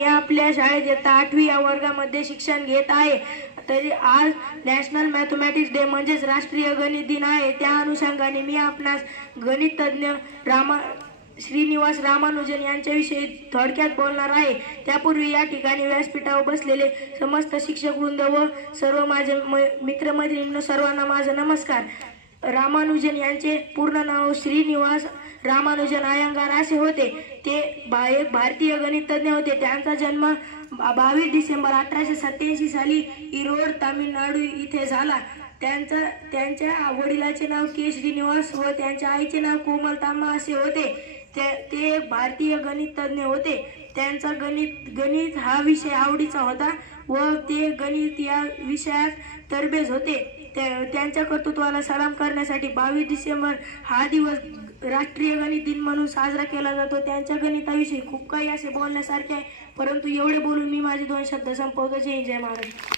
आपल्या शाळेत इयत्ता 8वी या वर्गामध्ये शिक्षण घेत आहे। तरी आज नॅशनल मॅथमॅटिक्स डे म्हणजेच राष्ट्रीय गणित दिन आहे। त्या अनुषंगाने मी आपणास गणितज्ञ श्रीनिवास रामानुजन यांच्याविषयी थोडक्यात बोलणार आहे। त्यापूर्वी या ठिकाणी व्यासपीठावर बसलेले समस्त शिक्षक वृंद व सर्व माझे मित्रमैत्रिणींनो सर्वांना माझा नमस्कार। रामानुजन यांचे पूर्ण नाव श्रीनिवास रामानुजन अय्यंगार असे होते। ते एक भारतीय गणितज्ञ होते। त्यांचा जन्म 22 डिसेंबर 1887 साली ईरोड तामिळनाडू इथे झाला। त्यांच्या वडिलांचे नाव के श्रीनिवास व त्यांच्या आईचे नाव कोमलताम्मा असे होते। ते एक भारतीय गणितज्ञ होते। त्यांचा गणित हा विषय आवडीचा होता व ते गणित या विषयात तरबेज होते। त्यांच्या कर्तृत्वाला सलाम करण्यासाठी 22 डिसेंबर हा दिवस राष्ट्रीय गणित दिन म्हणून साजरा केला जातो। त्यांच्या गणिताविषयी खूप काही असे बोलण्यासारखे आहे, परंतु एवढे बोलून मी माझे 2 शब्द संपवतो। जय जय महाराज।